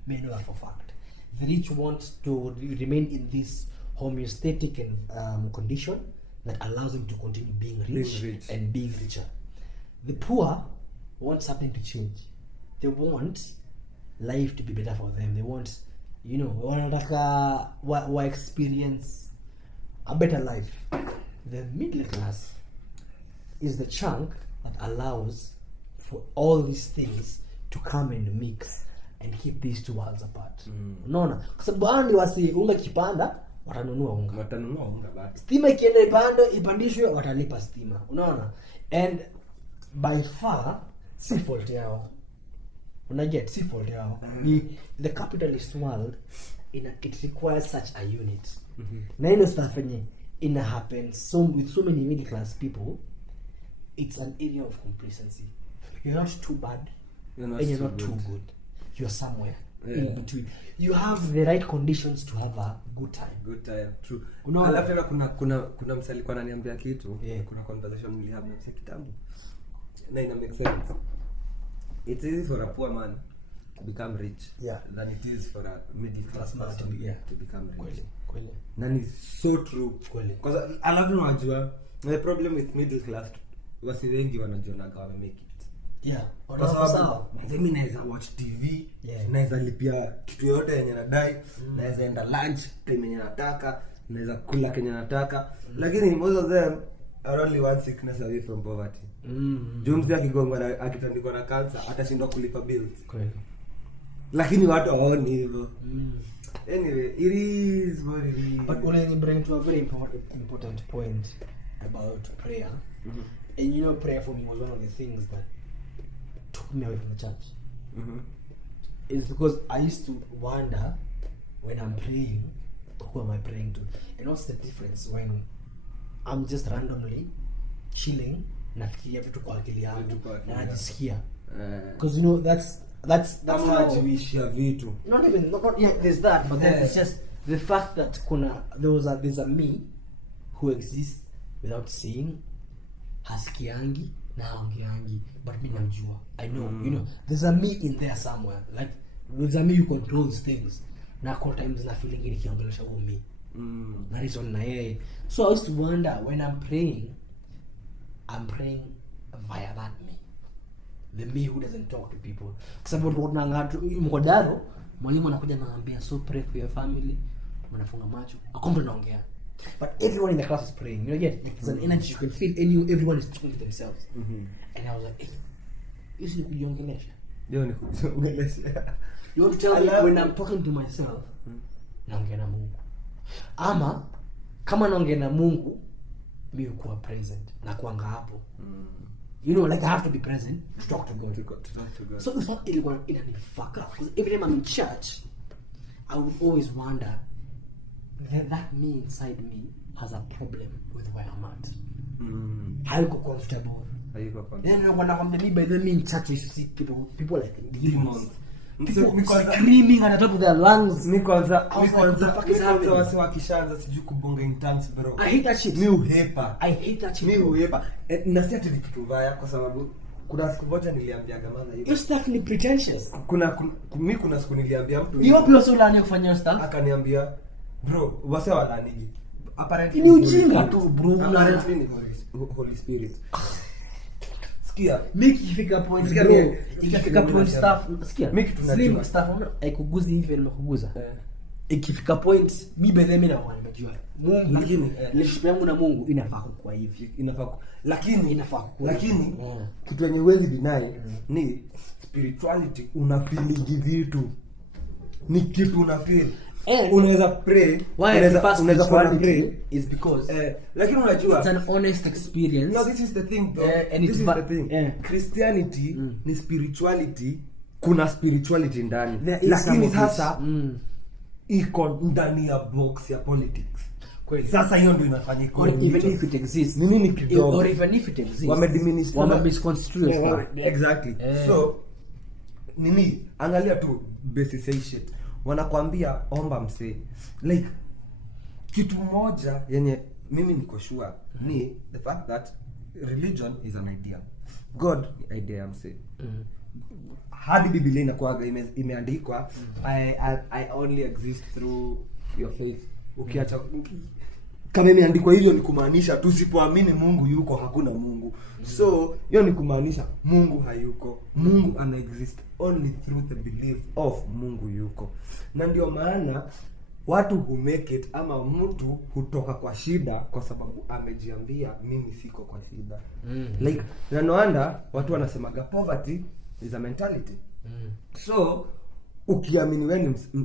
May know that for fact. The rich want to remain in this homeostatic and condition that allows them to continue being rich and being richer. The poor want something to change. They want life to be better for them. They want, you know, wanataka experience a better life. The middle class is the chunk that allows for all these things to come and mix and keep these two worlds apart. Unaona? Kwa sababu andi wasi unga kipanda watanunua unga bado. Stima ikienda ipandishwe watalipa stima. Unaona? And by far si fault yao. Unaget si fault yao. The capitalist world it requires such a unit. Na ino stuff yenye happens with so many middle class people. It's an area of complacency. You're not too bad, and you're not too good. You're somewhere in between. You have the right conditions to have a good time. True. Alafu kuna msali kwa ananiambia kitu. Kuna conversation we have na kitambo. Na ina make sense. It's easy for a poor man to become rich than it is for a middle class man to become rich. Kweli. Na ni so true. Because alafu unajua the problem with middle class wasi wengi wanajiona kama wame make it. Kwa sababu mimi naweza watch TV, naweza lipia kitu yote yenye nadai, naweza enda lunch time yenye nataka, naweza kula kenye nataka, lakini most of them are only one sickness away from poverty. Jumzi akigongwa akitandikwa na cancer atashindwa kulipa bills. Kweli. Lakini watu hawaoni hivyo. Anyway, it is what it is. But when you bring to a very important point about prayer, and you know, prayer for me was one of the things that took me away from the church. It's because I used to wonder when I'm praying, who am I praying to? And what's the difference when I'm just randomly chilling, nafikiria vitu kwa akili yangu na najisikia. Because you know that's how you share vitu. Not there's that, but then it's just the fact that there's a me who exists without seeing, hasikiangi na haongeangi, but me najua. I know, you know, there's a me in there somewhere. Like there's a me who controls things. Na kwa times na feeling ini kiongelesha huo me. Na reason na yeye. So I used to wonder when I'm praying via that me. The me who doesn't talk to people. Kwa sababu mkodaro mwalimu anakuja anaambia so pray for your family, unafunga macho akombe naongea, but everyone in the class is praying, you know, yet it's an energy you can feel, and everyone is talking to themselves. And I was like, you should kujiongelesha. You want to tell me when I'm talking to myself naongea na Mungu, ama kama naongea na Mungu mimi kuwa present na kuanga hapo. You know, like I have to be present to talk to God. So the fact it didn't fuck up. Because every time I'm in church, I would always wonder that me inside me has a problem with where I'm at. How you go comfortable? Then when I'm by the me in church, you see people like demons. screaming at the top of their lungs. Mi kwanza what the fuck is happening? wasi wakishaanza sijui kubonga in tongues bro. I hate that shit. Mi uhepa. I hate that shit. Mi uhepa. Na si ati ni kitu mbaya kwa sababu kuna siku moja niliambia gamana hivi. You're stuffly pretentious. Kuna siku niliambia mtu You hope also learn kufanya stuff. Akaniambia bro, wase walanigi. Apparently ni ujinga tu bro. Apparently ni Holy Spirit. Sikia, ikifika point bro, ikifika point stuff, sikia. Slim stuff haikuguzi hivi nimekuguza. Ikifika point mimi na wao nimejua. Mungu lakini relationship yangu na Mungu inafaa kuwa hivi. Lakini kitu yenye huwezi deny ni spirituality, una feeling vitu. Ni kitu una feel. Unaweza pray, unaweza pray is because lakini unajua it's an honest experience. No, this is the thing bro. And this is the thing. Christianity ni spirituality, kuna spirituality ndani. Lakini sasa iko ndani ya box ya politics. Kweli. Sasa hiyo ndio inafanya iko. Even if it exists. Nini kidogo. Or even if it exists. Wame misconstrue. Exactly. So nini angalia tu basis ya shit. Wanakuambia omba msee. Like kitu moja yenye mimi niko sure ni the fact that religion is an idea. God ni idea ya msee. Hadi Biblia inakuwa imeandikwa I only exist through your faith. Ukiacha kama imeandikwa hivyo ni kumaanisha tusipoamini Mungu yuko hakuna Mungu. So hiyo ni kumaanisha Mungu hayuko. Mungu ana exist only through the belief of Mungu yuko. Na ndio maana watu who make it ama mtu hutoka kwa shida kwa sababu amejiambia mimi siko kwa shida. Like no wonder watu wanasemaga poverty is a mentality. So ukiamini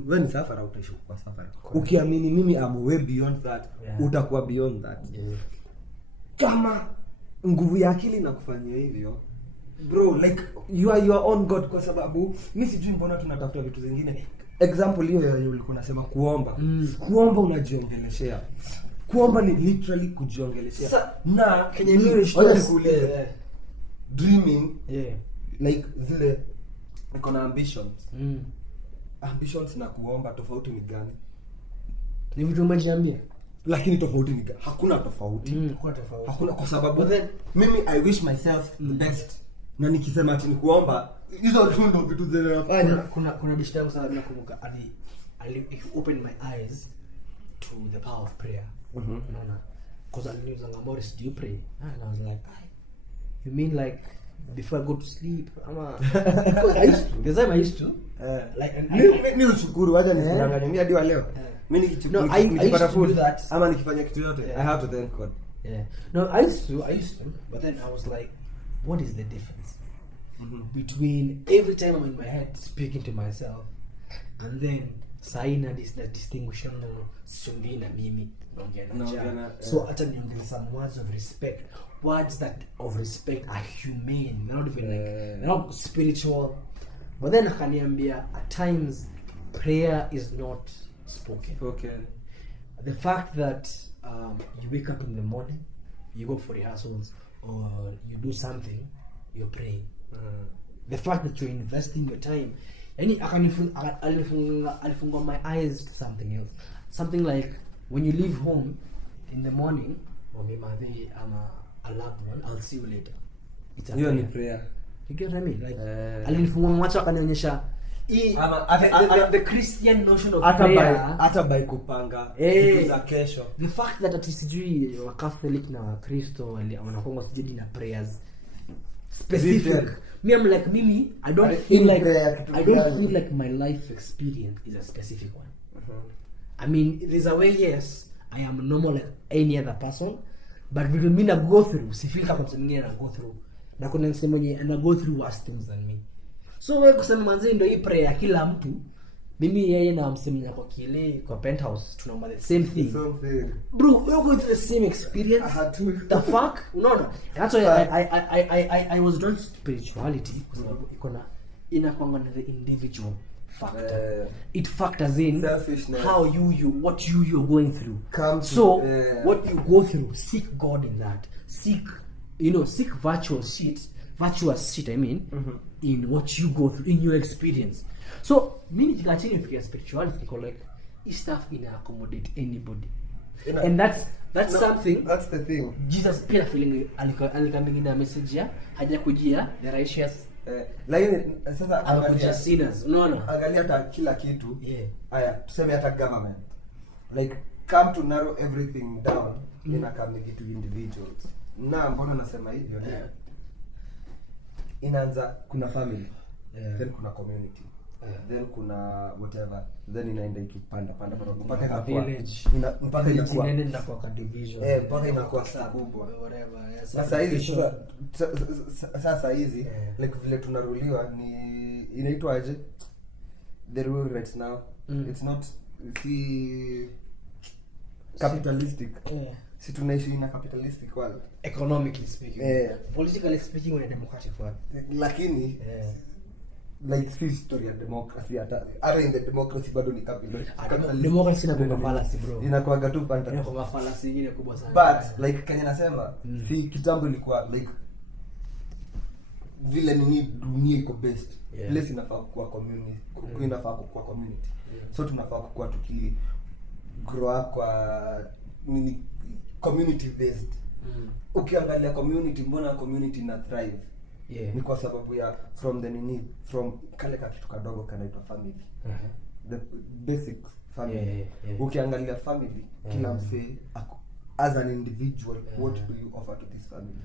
when suffer utaisha kwa suffer. Ukiamini mimi am way beyond that, utakuwa beyond that. Kama nguvu ya akili inakufanyia hivyo bro, like you are your own god, kwa sababu mimi sijui mbona tunatafuta vitu zingine. Example hiyo ya ulikuwa unasema kuomba. Kuomba unajiongeleshea. Kuomba ni literally kujiongeleshea. Na Kenya dreaming like zile iko na ambitions. Ambitions na kuomba tofauti ni gani? Ni vitu umejiambia. Lakini tofauti ni gani? Hakuna tofauti. Hakuna, kwa sababu mimi I wish myself the best. Na nikisema ati ni kuomba, hizo tu ndio vitu zinafanya. Kuna bishi yangu sana nakumbuka I open my eyes to the power of prayer. Unaona? Because I knew that Morris, do you pray? And I was like, you mean like before I go to sleep? I used to. The time I used to. Like ni ushukuru, acha nisidanganye mimi hadi wa leo. Mimi nikipata food ama nikifanya kitu yote I have to thank God. No, I used to, but then I was like, what is the difference between every time I'm in my head speaking to myself and then saina the distinction na mimi naongea. So hata niongee some words of respect. Words that of respect are humane. They're not even they're not spiritual. But then akaniambia at times prayer is not spoken. The fact that you wake up in the morning, you go for rehearsals or you do something, you're praying. The fact that you're investing your time, alifunga my eyes to something else. Something like when you leave home in the morning, or maybe I'm a loved one, I'll see you later. It's a prayer. You get what I mean? Like alinifunga macho akanionyesha the Christian notion of prayer hata by kupanga vitu za kesho. The fact that sijui wa Catholic na Kristo wanakonga sijui na prayers specific. Me I'm like mimi I don't feel like my life experience is a specific one. I mean there's a way, yes, I am normal like any other person, but because me na go through si feel kama mtu mwingine na go through na kuna mtu mwenye ana go through worse things than me. So wewe kusema manzi ndio hii prayer kila mtu, mimi yeye na msemenya kwa kile kwa penthouse tunaomba the same thing. Bro, we're going through the same experience. The fuck? Unaona? That's why I was drawn to spirituality kwa sababu iko na inakwanga na the individual factor. It factors in how what you're going through. What you go through, seek God in that. Seek virtual shit virtuous shit, I mean, in what you go through, in your experience. So mimi nikachini nifikia spirituality niko like this stuff ina accommodate anybody. And that's something, that's the thing. Jesus pia feeling alikamingina message ya hajakujia the righteous, lakini sasa angalia sinners, unaona, angalia hata kila kitu. Haya tuseme hata government like come to narrow everything down in a community to individuals. Na mbona nasema hivyo? Inaanza kuna family, then kuna community, then kuna whatever, then inaenda ikipanda mpaka inakuwa village, mpaka inakuwa kwa division, mpaka inakuwa kubwa whatever. Sasa hizi like vile tunaruliwa ni inaitwaje, the rule right now, it's not the capitalistic. Si tunaishi in a capitalistic world, economically speaking. Politically speaking we're a democratic world, lakini like si story ya democracy, hata in the democracy bado ni capitalistic. Democracy na kwa fallacy bro, inakuwa tu fantasy, inakuwa fallacy nyingine kubwa sana. But like Kenya nasema si kitambo ilikuwa like vile nini dunia iko best, place inafaa kuwa community, inafaa kuwa community. So tunafaa kuwa tuki grow up kwa nini community based. Ukiangalia community, mbona community na thrive? Ni kwa sababu ya from kale kitu kadogo kanaitwa family. The basic family. Ukiangalia family, kila msee as an individual, what do you offer to this family?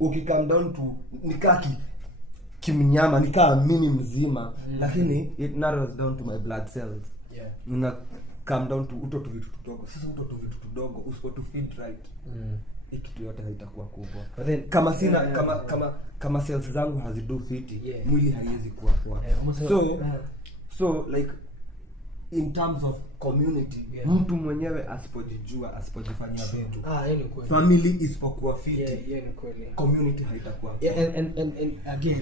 Ukicome down to nikaki kimnyama, nikaa mimi mzima, lakini it narrows down to my blood cells. Una come down to uto tu vitu tudogo. Sasa uto tu vitu tudogo usipo to feed right, kitu yote haitakuwa kubwa. But then kama sina kama cells zangu hazidu fiti, mwili haiwezi kuwa poa. So like in terms of community, mtu mwenyewe asipojijua, asipojifanyia vitu, yani kweli family isipokuwa fiti, yani kweli community haitakuwa. And again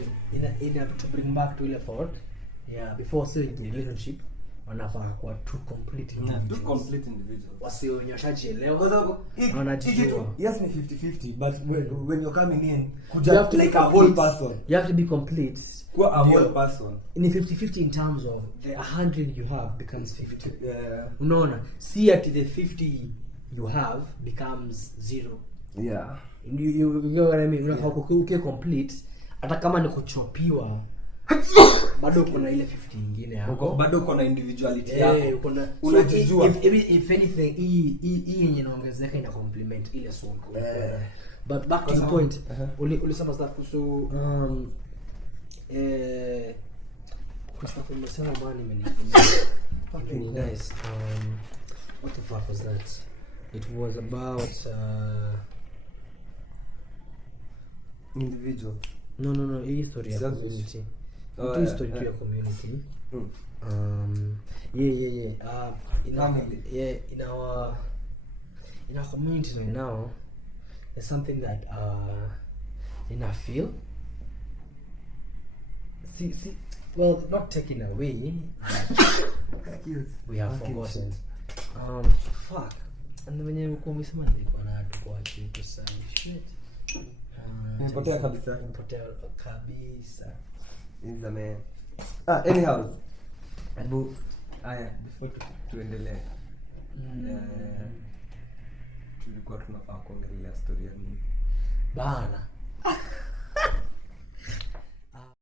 in to bring back to ile thought, before saying relationship wanafaa kuwa two complete individuals. Wasionyeshaje leo wanajijua. Yes, ni 50-50, but when you're coming in, you have to like a whole person. You have to be complete. Kwa a whole person. In 50-50 in terms of the 100 you have becomes 50. Unaona? See at the 50 you have becomes 0. You know what I mean? Unafaa kuwa complete hata kama ni kuchopiwa. Bado kuna ile 50 nyingine hapo, bado kuna individuality yako, kuna unajijua. If anything hii yenye inaongezeka ina complement ile soul. But back to the point, ulisema stuff kuhusu stuff umesema bwana, fucking nice. What the fuck was that? It was about individual. No, history ya community. History ya community. In our community right now, there's something that in I feel. See, well, not taken away. We have forgotten. Fuck. And when you come with someone, they gonna go to say shit. Nimepotea kabisa. Is the man. Anyhow. Before tuendelee. Tulikuwa tunafaa kuongelea story ya nini? Bana.